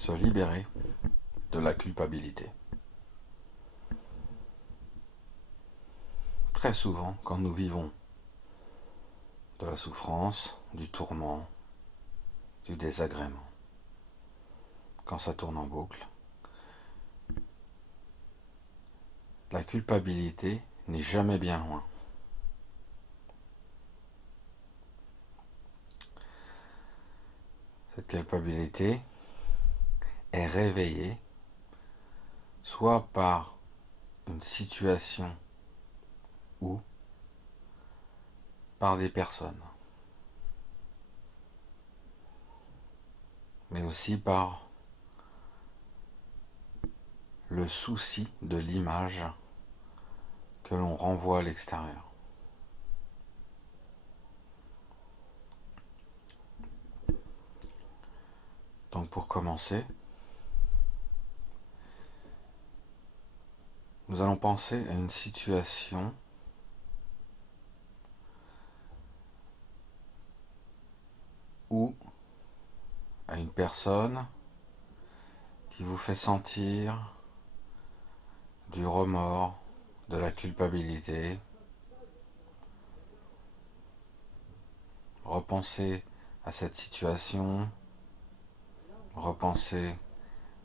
se libérer de la culpabilité. Très souvent, quand nous vivons de la souffrance, du tourment, du désagrément, quand ça tourne en boucle, la culpabilité n'est jamais bien loin. Cette culpabilité est réveillée soit par une situation ou par des personnes, mais aussi par le souci de l'image que l'on renvoie à l'extérieur. Donc pour commencer, nous allons penser à une situation ou à une personne qui vous fait sentir du remords, de la culpabilité. Repensez à cette situation, repensez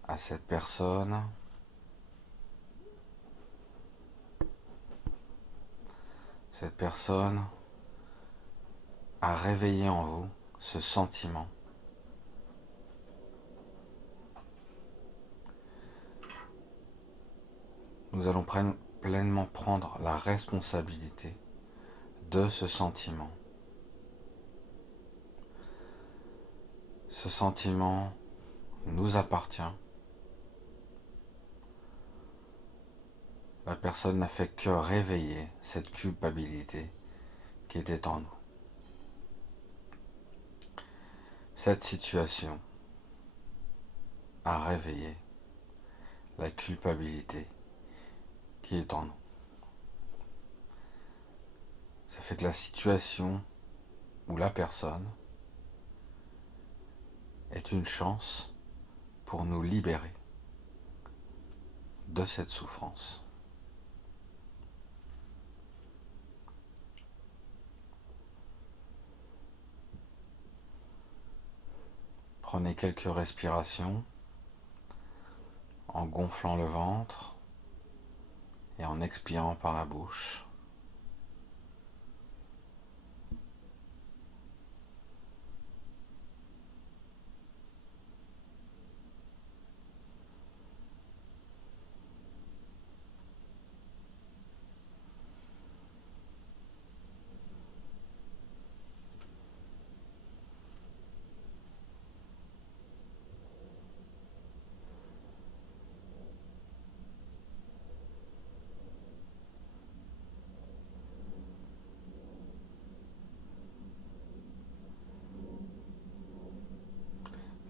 à cette personne. Cette personne a réveillé en vous ce sentiment. Nous allons pleinement prendre la responsabilité de ce sentiment. Ce sentiment nous appartient. La personne n'a fait que réveiller cette culpabilité qui était en nous. Cette situation a réveillé la culpabilité qui est en nous. Ça fait que la situation ou la personne est une chance pour nous libérer de cette souffrance. Prenez quelques respirations en gonflant le ventre et en expirant par la bouche.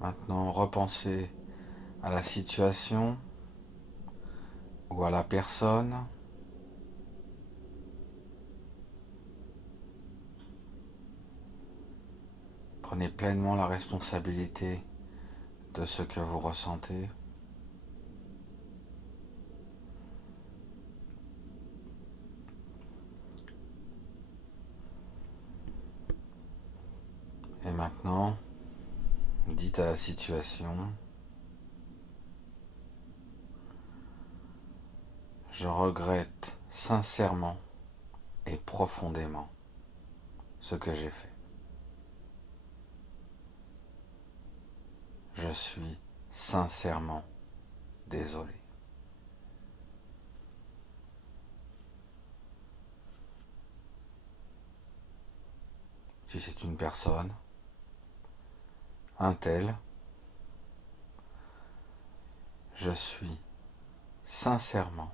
Maintenant, repensez à la situation ou à la personne. Prenez pleinement la responsabilité de ce que vous ressentez. Et maintenant, dites à la situation: je regrette sincèrement et profondément ce que j'ai fait. Je suis sincèrement désolé. Si c'est une personne, un tel, je suis sincèrement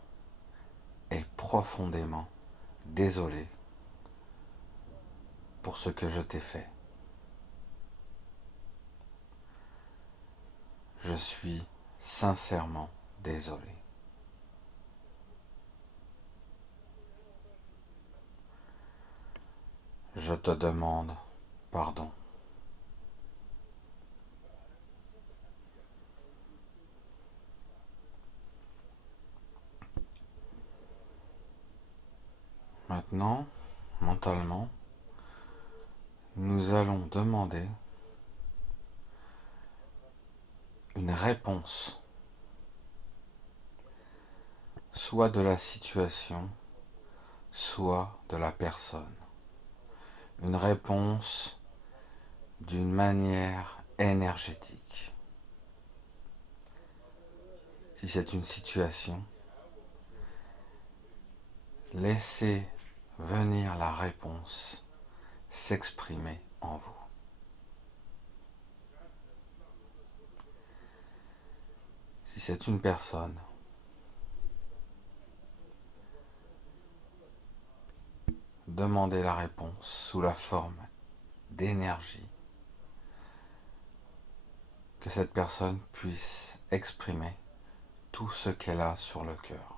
et profondément désolé pour ce que je t'ai fait. Je suis sincèrement désolé. Je te demande pardon. Maintenant, mentalement, nous allons demander une réponse, soit de la situation, soit de la personne. Une réponse d'une manière énergétique. Si c'est une situation, laissez venir la réponse s'exprimer en vous. Si c'est une personne, demandez la réponse sous la forme d'énergie, que cette personne puisse exprimer tout ce qu'elle a sur le cœur.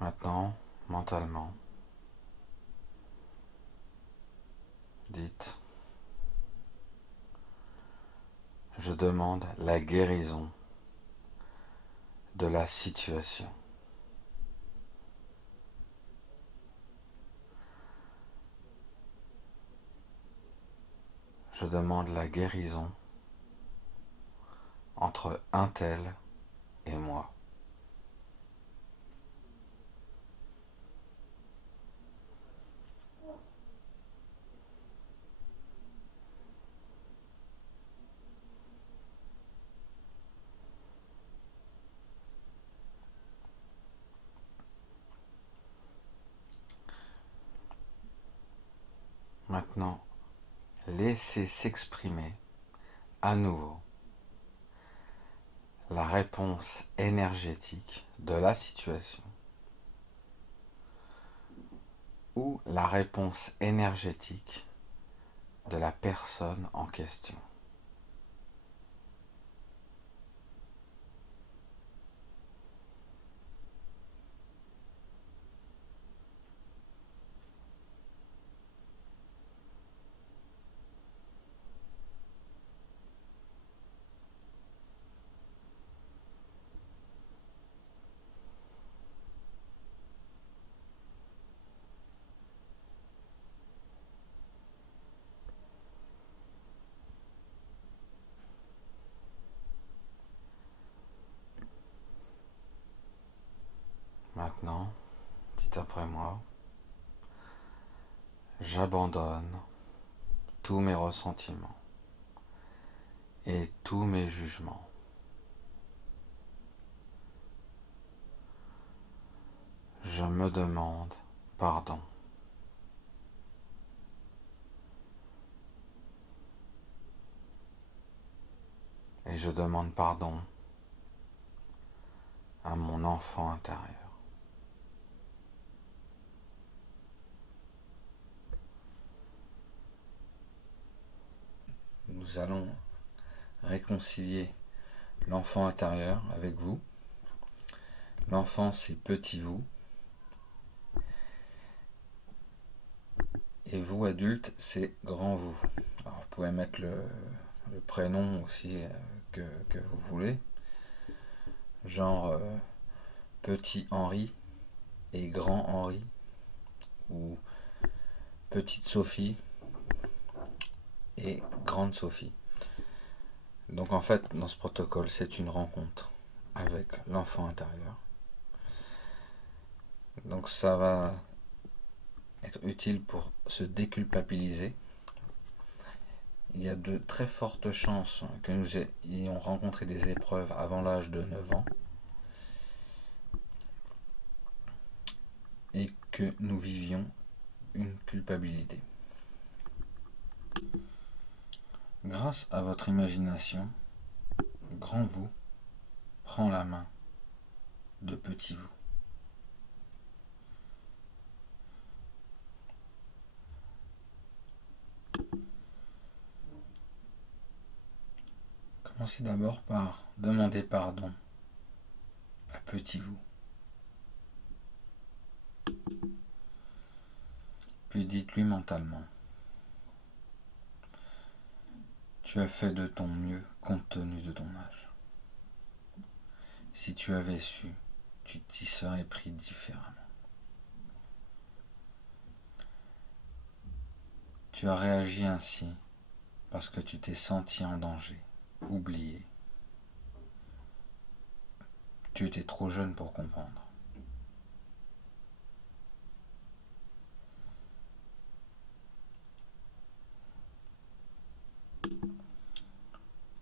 Maintenant, mentalement, dites, je demande la guérison de la situation. Je demande la guérison entre un tel et moi. Maintenant, laissez s'exprimer à nouveau la réponse énergétique de la situation ou la réponse énergétique de la personne en question. Maintenant, dites après moi, j'abandonne tous mes ressentiments et tous mes jugements. Je me demande pardon. Et je demande pardon à mon enfant intérieur. Nous allons réconcilier l'enfant intérieur avec vous. L'enfant, c'est petit vous. Et vous, adulte, c'est grand vous. Alors, vous pouvez mettre le prénom aussi que vous voulez. Genre petit Henri et grand Henri. Ou petite Sophie et grande Sophie. Donc en fait, dans ce protocole, c'est une rencontre avec l'enfant intérieur. Donc ça va être utile pour se déculpabiliser. Il y a de très fortes chances que nous ayons rencontré des épreuves avant l'âge de 9 ans et que nous vivions une culpabilité. Grâce à votre imagination, grand vous Prends la main de petit vous. Commencez d'abord par demander pardon à petit vous. Puis dites-lui mentalement: tu as fait de ton mieux compte tenu de ton âge. Si tu avais su, tu t'y serais pris différemment. Tu as réagi ainsi parce que tu t'es senti en danger, oublié. Tu étais trop jeune pour comprendre.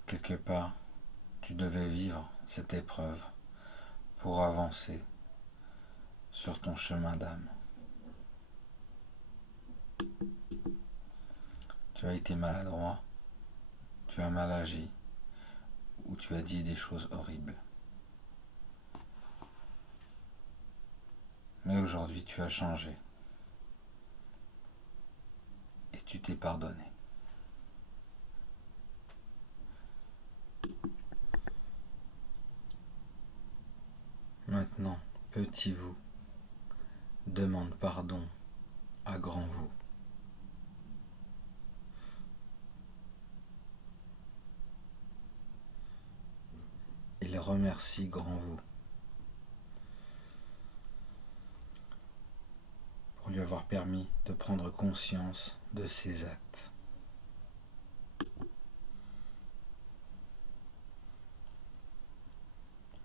Quelque part, tu devais vivre cette épreuve pour avancer sur ton chemin d'âme. Tu as été maladroit, tu as mal agi, ou tu as dit des choses horribles. Mais aujourd'hui, tu as changé. Et tu t'es pardonné. Maintenant, petit vous demande pardon à grand vous. Il remercie grand vous pour lui avoir permis de prendre conscience de ses actes.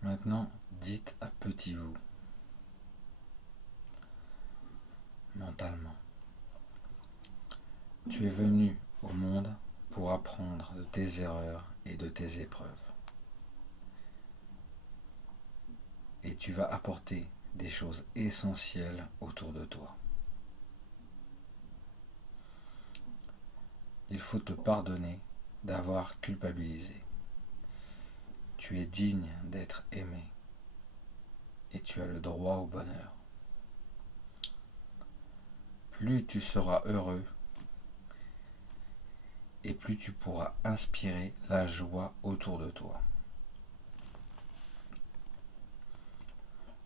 Maintenant, dites à petit vous, mentalement: tu es venu au monde pour apprendre de tes erreurs et de tes épreuves. Et tu vas apporter des choses essentielles autour de toi. Il faut te pardonner d'avoir culpabilisé. Tu es digne d'être aimé et tu as le droit au bonheur. Plus tu seras heureux et plus tu pourras inspirer la joie autour de toi.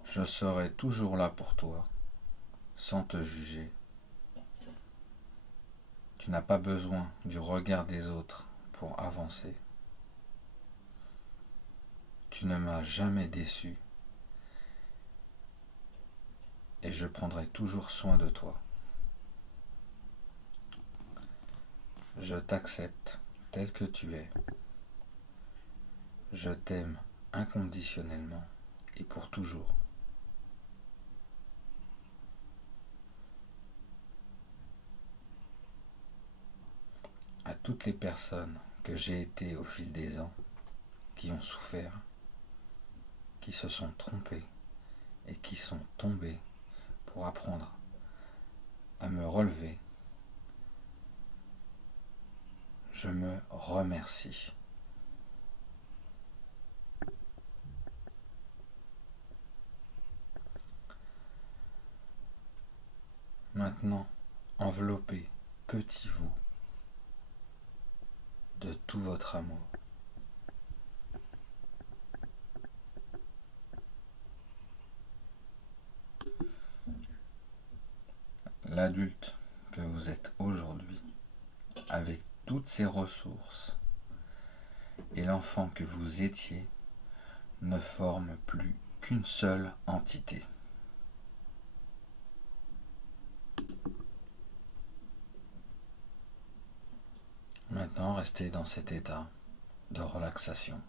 Je serai toujours là pour toi, sans te juger. Tu n'as pas besoin du regard des autres pour avancer. Tu ne m'as jamais déçu et je prendrai toujours soin de toi. Je t'accepte tel que tu es. Je t'aime inconditionnellement et pour toujours. À toutes les personnes que j'ai été au fil des ans, qui ont souffert, qui se sont trompées et qui sont tombées pour apprendre à me relever, je me remercie. Maintenant, enveloppez petit vous de tout votre amour. L'adulte que vous êtes aujourd'hui, avec toutes ses ressources, et l'enfant que vous étiez, ne forment plus qu'une seule entité. Maintenant, restez dans cet état de relaxation.